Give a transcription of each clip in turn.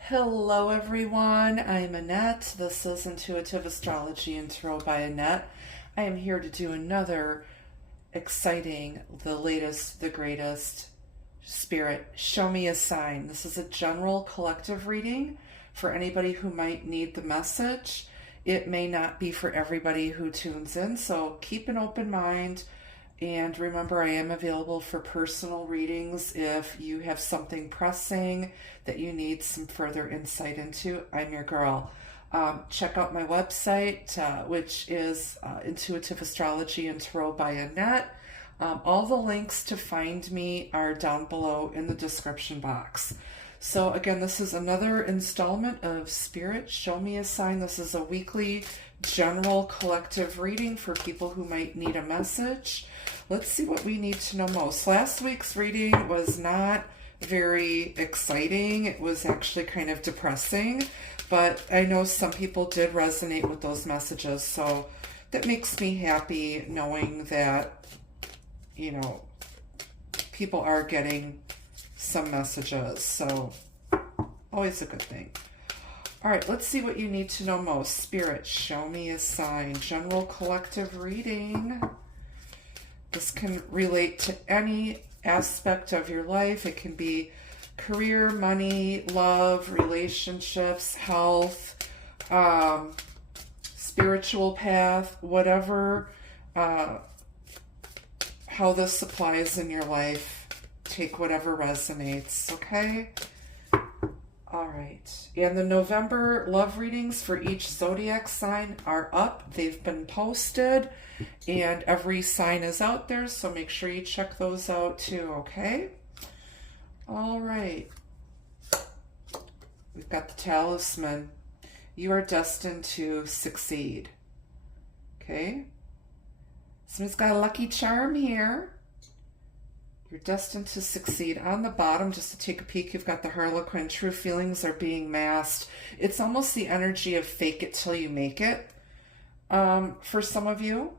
Hello everyone, I'm Annette. This is Intuitive Astrology and Tarot by Annette. I am here to do another exciting, the latest, the greatest, Spirit, show me a sign. This is a general collective reading for anybody who might need the message. It may not be for everybody who tunes in, so keep an open mind. And remember, I am available for personal readings if you have something pressing that you need some further insight into. I'm your girl. Check out my website, which is Intuitive Astrology and Tarot by Annette. All the links to find me are down below in the description box. So again, this is another installment of Spirit, Show Me a Sign. This is a weekly general collective reading for people who might need a message. Let's see what we need to know most. Last week's reading was not very exciting. It was actually kind of depressing, but I know some people did resonate with those messages, so that makes me happy knowing that, you know, people are getting some messages, so always a good thing. All right, let's see what you need to know most. Spirit, show me a sign. General collective reading. This can relate to any aspect of your life. It can be career, money, love, relationships, health, spiritual path, whatever, how this applies in your life. Take whatever resonates, okay? All right, and the November love readings for each zodiac sign are up. They've been posted, and every sign is out there, so make sure you check those out too, okay? All right. We've got the talisman. You are destined to succeed, okay? Somebody's got a lucky charm here. You're destined to succeed. On the bottom, just to take a peek, you've got the Harlequin. True feelings are being masked. It's almost the energy of fake it till you make it for some of you.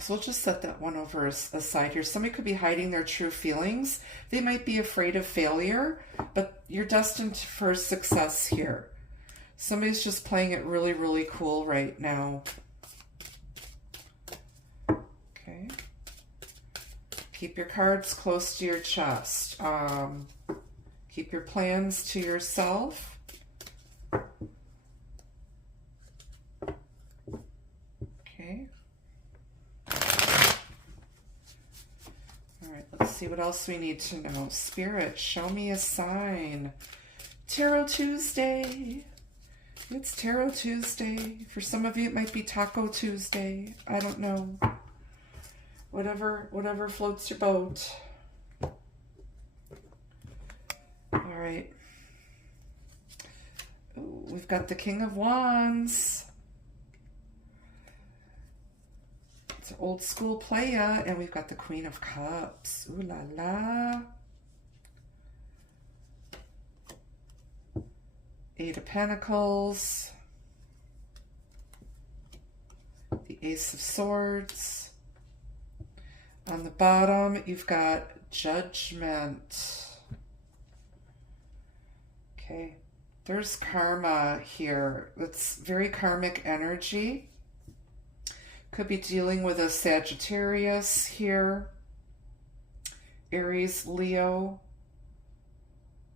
So we'll just set that one over aside here. Somebody could be hiding their true feelings. They might be afraid of failure, but you're destined for success here. Somebody's just playing it really, really cool right now. Okay. Keep your cards close to your chest. Keep your plans to yourself. Okay. All right, let's see what else we need to know. Spirit, show me a sign. Tarot Tuesday. It's Tarot Tuesday. For some of you, it might be Taco Tuesday. I don't know. Whatever floats your boat. All right. Ooh, we've got the King of Wands. It's an old school playa, and we've got the Queen of Cups. Ooh la la. Eight of Pentacles. The Ace of Swords. On the bottom, you've got Judgment. Okay, there's karma here. It's very karmic energy. Could be dealing with a Sagittarius here. Aries, Leo,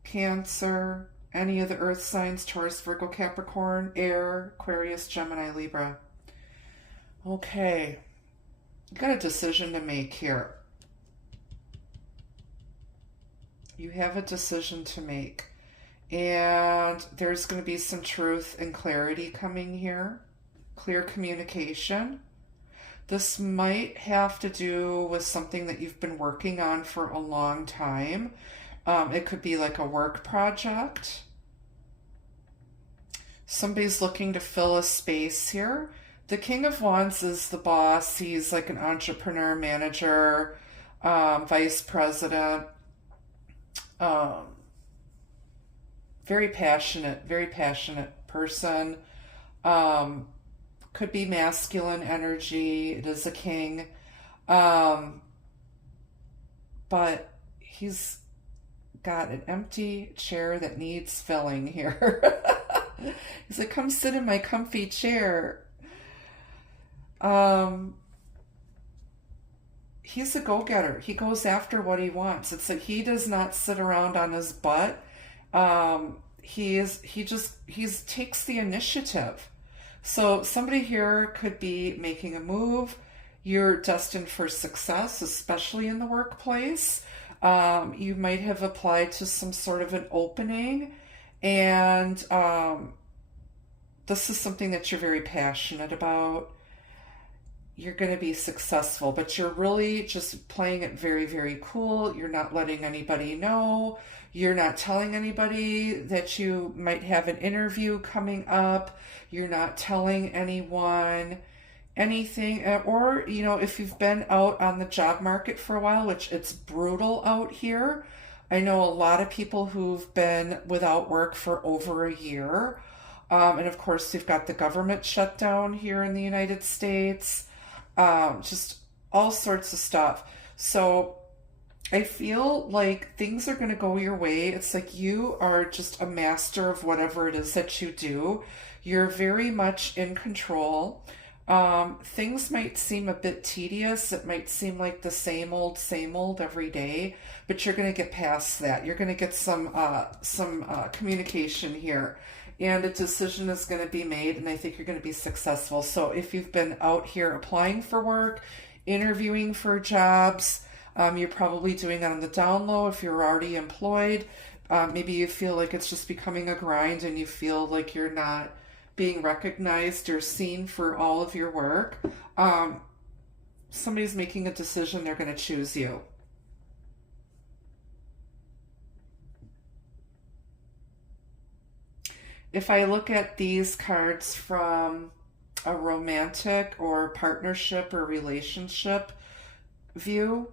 Cancer, any of the earth signs, Taurus, Virgo, Capricorn, Air, Aquarius, Gemini, Libra. Okay. You've got a decision to make here. You have a decision to make. And there's going to be some truth and clarity coming here. Clear communication. This might have to do with something that you've been working on for a long time. It could be like a work project. Somebody's looking to fill a space here. The King of Wands is the boss. He's like an entrepreneur, manager, vice president. Very passionate person. Could be masculine energy. It is a king. But he's got an empty chair that needs filling here. He's like, come sit in my comfy chair. He's a go-getter. He goes after what he wants. It's like he does not sit around on his butt. He takes the initiative. So somebody here could be making a move. You're destined for success, especially in the workplace. You might have applied to some sort of an opening, and this is something that you're very passionate about. You're going to be successful, but you're really just playing it very, very cool. You're not letting anybody know. You're not telling anybody that you might have an interview coming up. You're not telling anyone anything. Or, you know, if you've been out on the job market for a while, which it's brutal out here. I know a lot of people who've been without work for over a year. And of course, you've got the government shutdown here in the United States. Just all sorts of stuff. So I feel like things are going to go your way. It's like you are just a master of whatever it is that you do. You're very much in control. Things might seem a bit tedious. It might seem like the same old every day, but you're going to get past that. You're going to get some communication here. And a decision is going to be made, and I think you're going to be successful. So if you've been out here applying for work, interviewing for jobs, you're probably doing it on the down low. If you're already employed, maybe you feel like it's just becoming a grind and you feel like you're not being recognized or seen for all of your work. Somebody's making a decision, they're going to choose you. If I look at these cards from a romantic or partnership or relationship view,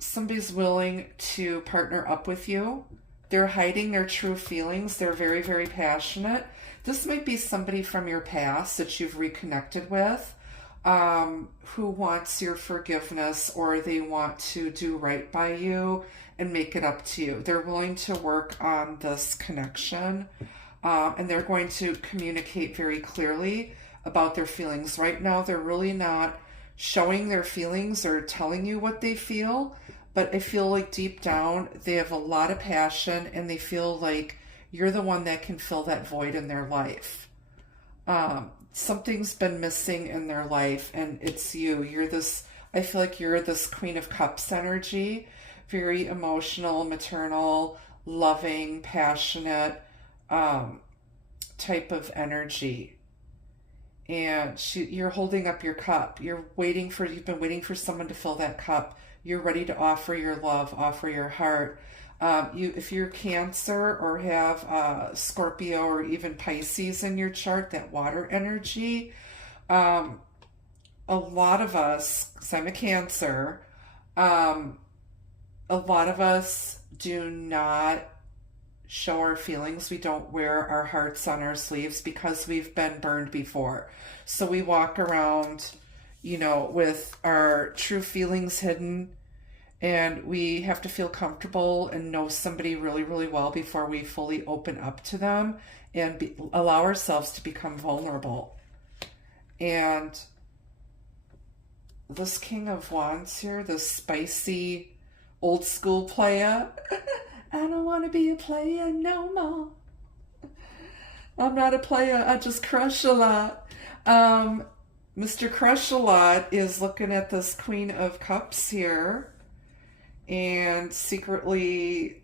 somebody's willing to partner up with you. They're hiding their true feelings. They're very, very passionate. This might be somebody from your past that you've reconnected with, who wants your forgiveness, or they want to do right by you and make it up to you. They're willing to work on this connection, and they're going to communicate very clearly about their feelings. Right now, they're really not showing their feelings or telling you what they feel, but I feel like deep down, they have a lot of passion, and they feel like you're the one that can fill that void in their life. Something's been missing in their life, and it's you. I feel like you're this Queen of Cups energy, very emotional, maternal, loving, passionate type of energy. And you're holding up your cup. You've been waiting for someone to fill that cup. You're ready to offer your love, offer your heart. If you're Cancer or have Scorpio or even Pisces in your chart, that water energy, a lot of us, because I'm a Cancer, a lot of us do not show our feelings. We don't wear our hearts on our sleeves because we've been burned before. So we walk around, with our true feelings hidden, and we have to feel comfortable and know somebody really, really well before we fully open up to them and allow ourselves to become vulnerable. And this King of Wands here, this spicy old school player, I don't want to be a player no more. I'm not a player, I just crush a lot. Mr. Crush a Lot is looking at this Queen of Cups here and secretly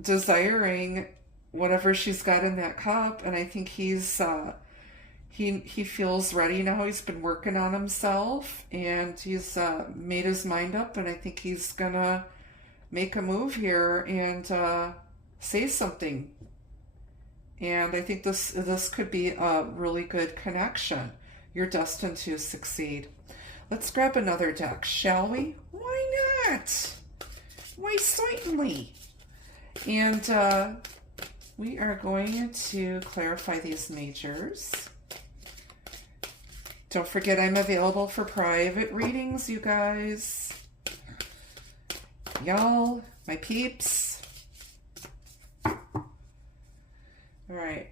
desiring whatever she's got in that cup. And I think he feels ready now. He's been working on himself, and he's made his mind up, and I think he's gonna make a move here and say something. And I think this could be a really good connection. You're destined to succeed. Let's grab another deck, shall we? Why not? Why, certainly. And we are going to clarify these majors. Don't forget I'm available for private readings, you guys. Y'all, my peeps. All right.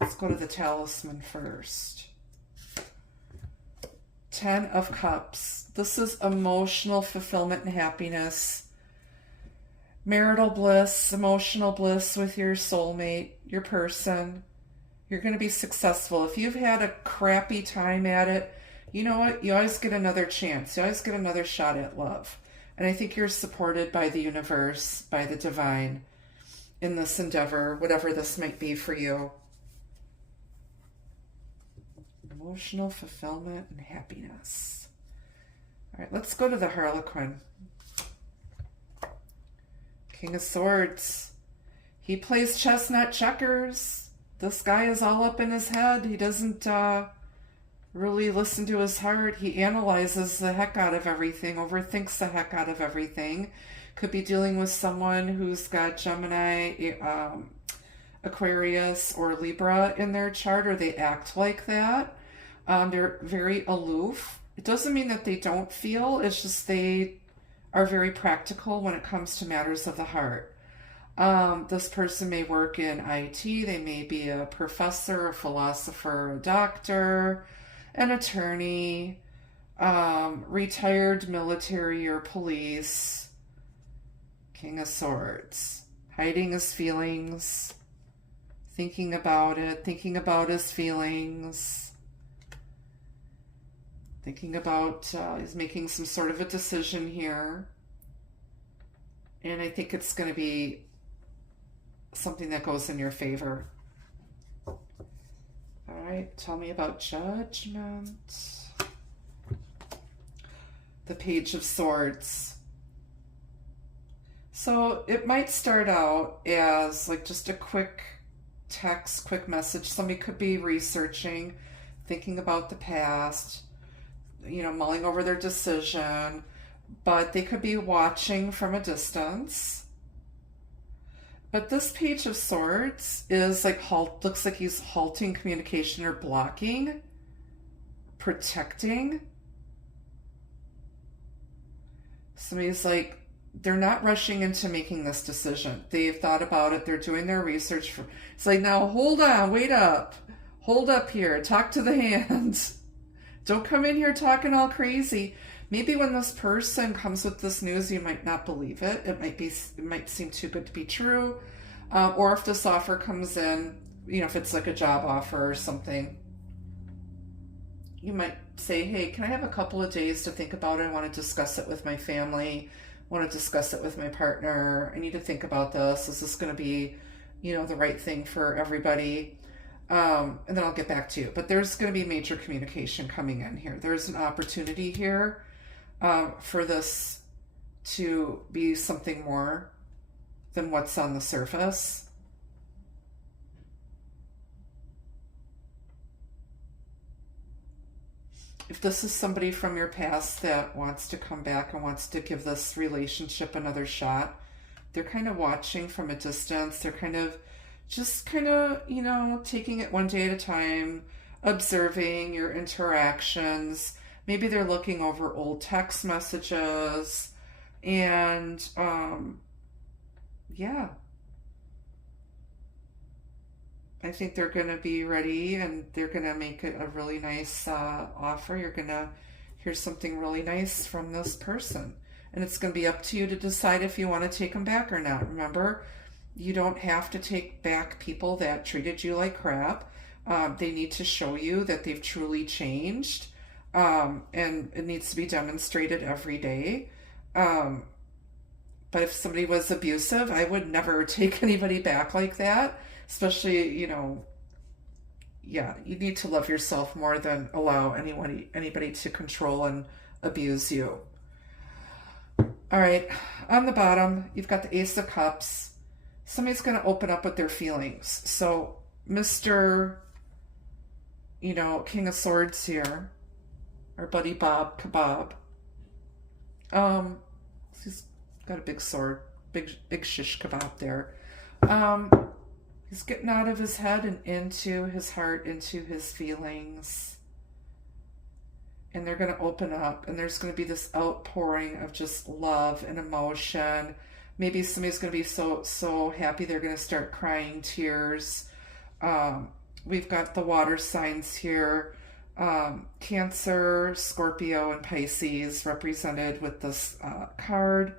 Let's go to the talisman first. 10 of Cups. This is emotional fulfillment and happiness. Marital bliss, emotional bliss with your soulmate, your person. You're going to be successful. If you've had a crappy time at it, you know what? You always get another chance. You always get another shot at love. And I think you're supported by the universe, by the divine in this endeavor, whatever this might be for you. Emotional fulfillment and happiness. All right, let's go to the Harlequin. King of Swords. He plays chess, not checkers. This guy is all up in his head. He doesn't really listen to his heart. He analyzes the heck out of everything, overthinks the heck out of everything. Could be dealing with someone who's got Gemini, Aquarius, or Libra in their chart, or they act like that. They're very aloof. It doesn't mean that they don't feel. It's just they are very practical when it comes to matters of the heart. This person may work in IT. They may be a professor, a philosopher, a doctor, an attorney, retired military or police. King of Swords. Hiding his feelings. Thinking about it. Thinking about his feelings. Thinking about, he's making some sort of a decision here. And I think it's going to be something that goes in your favor. All right, tell me about Judgment. The Page of Swords. So it might start out as like just a quick text, quick message. Somebody could be researching, thinking about the past, you know, mulling over their decision, but they could be watching from a distance. But this Page of Swords is like looks like he's halting communication or blocking, protecting. Somebody's like, they're not rushing into making this decision. They've thought about it. They're doing their research. It's like, now hold on, wait up. Hold up here. Talk to the hands. Don't come in here talking all crazy. Maybe when this person comes with this news, you might not believe it. It might seem too good to be true. Or if this offer comes in, you know, if it's like a job offer or something, you might say, hey, can I have a couple of days to think about it? I want to discuss it with my family. I want to discuss it with my partner. I need to think about this. Is this going to be, you know, the right thing for everybody? And then I'll get back to you. But there's going to be major communication coming in here. There's an opportunity here for this to be something more than what's on the surface. If this is somebody from your past that wants to come back and wants to give this relationship another shot, they're kind of watching from a distance. They're just kind of, you know, taking it one day at a time, observing your interactions. Maybe they're looking over old text messages and, yeah. I think they're going to be ready and they're going to make it a really nice offer. You're going to hear something really nice from this person. And it's going to be up to you to decide if you want to take them back or not. Remember, you don't have to take back people that treated you like crap. They need to show you that they've truly changed. And it needs to be demonstrated every day. But if somebody was abusive, I would never take anybody back like that. Especially, you know, yeah, you need to love yourself more than allow anybody to control and abuse you. All right, on the bottom, you've got the Ace of Cups. Somebody's going to open up with their feelings. So, Mr., you know, King of Swords here, our buddy Bob Kebab, he's got a big sword, big shish kebab there. He's getting out of his head and into his heart, into his feelings. And they're going to open up, and there's going to be this outpouring of just love and emotion. Maybe somebody's going to be so happy they're going to start crying tears. We've got the water signs here. Cancer, Scorpio, and Pisces represented with this card.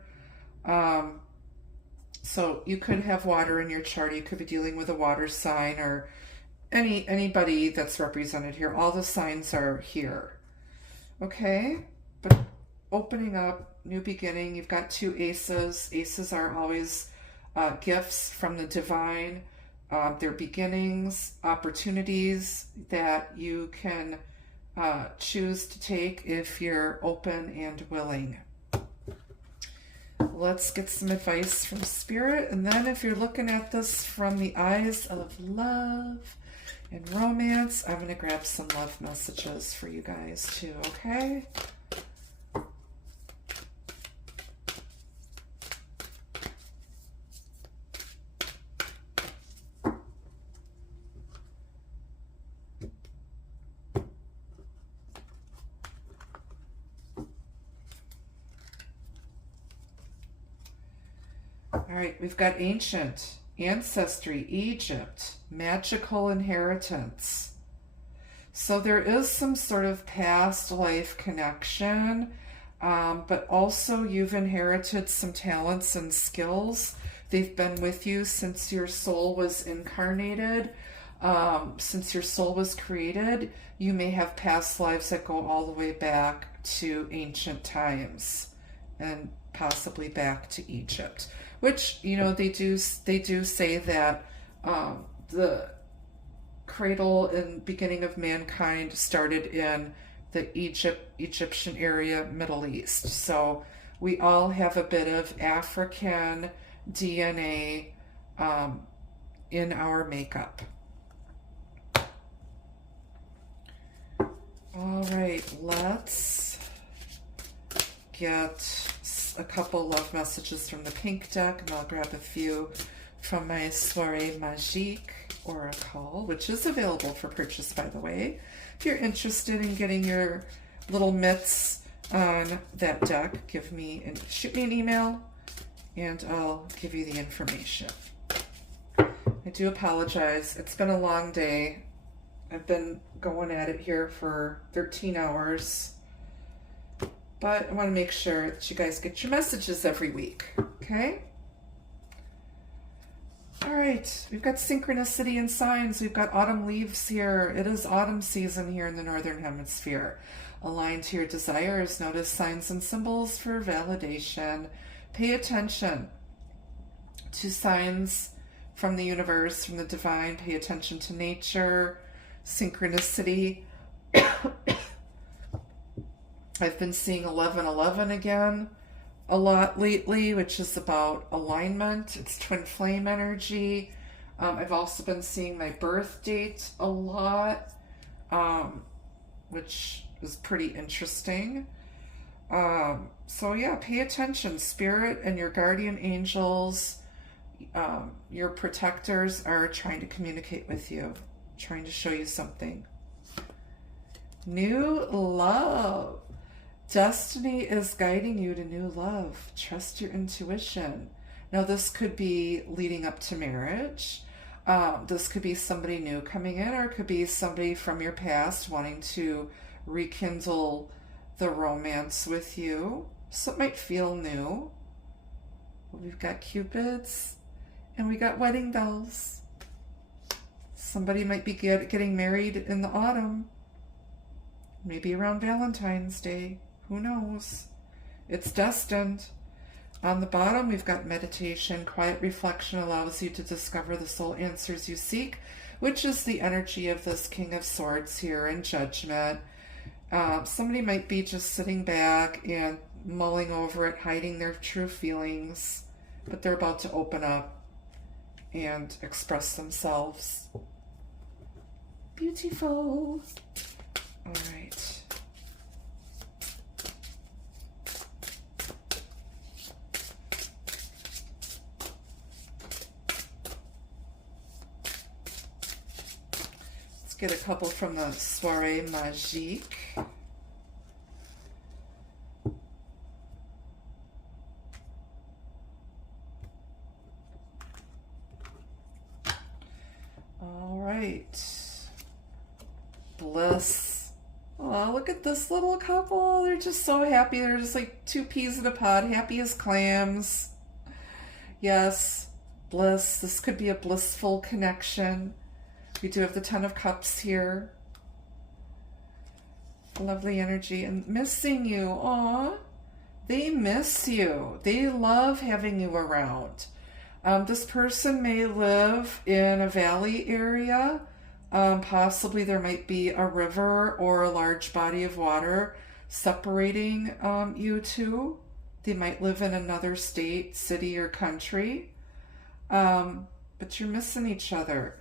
So you could have water in your chart. You could be dealing with a water sign, or anybody that's represented here. All the signs are here. Okay, but opening up, new beginning. You've got 2 aces. Aces are always gifts from the divine. They're beginnings, opportunities that you can choose to take if you're open and willing. Let's get some advice from Spirit. And then if you're looking at this from the eyes of love and romance, I'm going to grab some love messages for you guys too, okay? All right, we've got ancient, ancestry, Egypt, magical inheritance. So there is some sort of past life connection, but also you've inherited some talents and skills. They've been with you since your soul was incarnated, since your soul was created. You may have past lives that go all the way back to ancient times and possibly back to Egypt. Which, you know, they do say that the cradle and beginning of mankind started in the Egyptian area, Middle East. So we all have a bit of African DNA in our makeup. All right, let's get a couple love messages from the pink deck, and I'll grab a few from my Soirée Magique Oracle, which is available for purchase, by the way. If you're interested in getting your little mitts on that deck, shoot me an email, and I'll give you the information. I do apologize. It's been a long day. I've been going at it here for 13 hours. But I want to make sure that you guys get your messages every week, okay? All right, we've got synchronicity and signs. We've got autumn leaves here. It is autumn season here in the Northern Hemisphere. Align to your desires. Notice signs and symbols for validation. Pay attention to signs from the universe, from the divine. Pay attention to nature, synchronicity. I've been seeing 1111 again a lot lately, which is about alignment. It's twin flame energy. I've also been seeing my birth date a lot, which is pretty interesting. So yeah, pay attention. Spirit and your guardian angels, your protectors are trying to communicate with you, trying to show you something. New love. Destiny is guiding you to new love. Trust your intuition. Now, this could be leading up to marriage. This could be somebody new coming in, or it could be somebody from your past wanting to rekindle the romance with you. So it might feel new. We've got Cupids, and we got wedding bells. Somebody might be getting married in the autumn. Maybe around Valentine's Day. Who knows? It's destined. On the bottom, we've got meditation. Quiet reflection allows you to discover the soul answers you seek, which is the energy of this King of Swords here in Judgment. Somebody might be just sitting back and mulling over it, hiding their true feelings, but they're about to open up and express themselves. Beautiful. All right. Get a couple from the Soirée Magique. All right. Bliss. Oh, look at this little couple. They're just so happy. They're just like two peas in a pod, happy as clams. Yes, bliss. This could be a blissful connection. We do have the Ten of Cups here. Lovely energy and missing you. Aw, they miss you. They love having you around. This person may live in a valley area. Possibly there might be a river or a large body of water separating you two. They might live in another state, city, or country. But you're missing each other.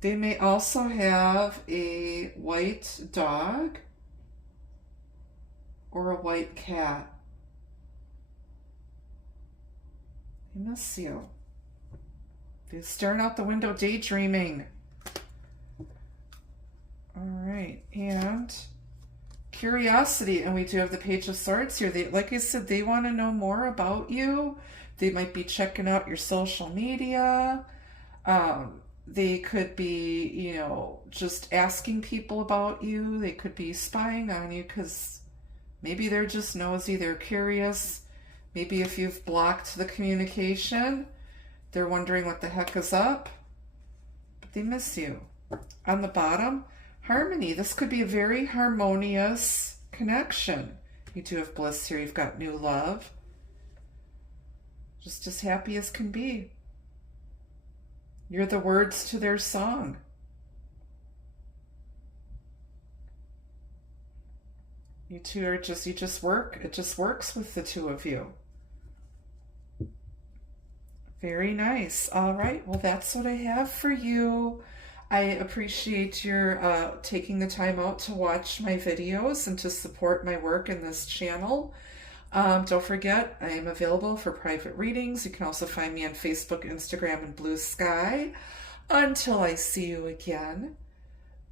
They may also have a white dog or a white cat. They miss you. They're staring out the window daydreaming. All right, and curiosity, and we do have the Page of Swords here. They, like I said, they want to know more about you. They might be checking out your social media. They could be, you know, just asking people about you. They could be spying on you because maybe they're just nosy. They're curious. Maybe if you've blocked the communication, they're wondering what the heck is up. But they miss you. On the bottom, harmony. This could be a very harmonious connection. You do have bliss here. You've got new love. Just as happy as can be. You're the words to their song. You two are just, you just work. It just works with the two of you. Very nice. All right. Well, that's what I have for you. I appreciate your taking the time out to watch my videos and to support my work in this channel. Don't forget, I am available for private readings. You can also find me on Facebook, Instagram, and Blue Sky. Until I see you again,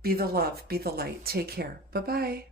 be the love, be the light. Take care. Bye-bye.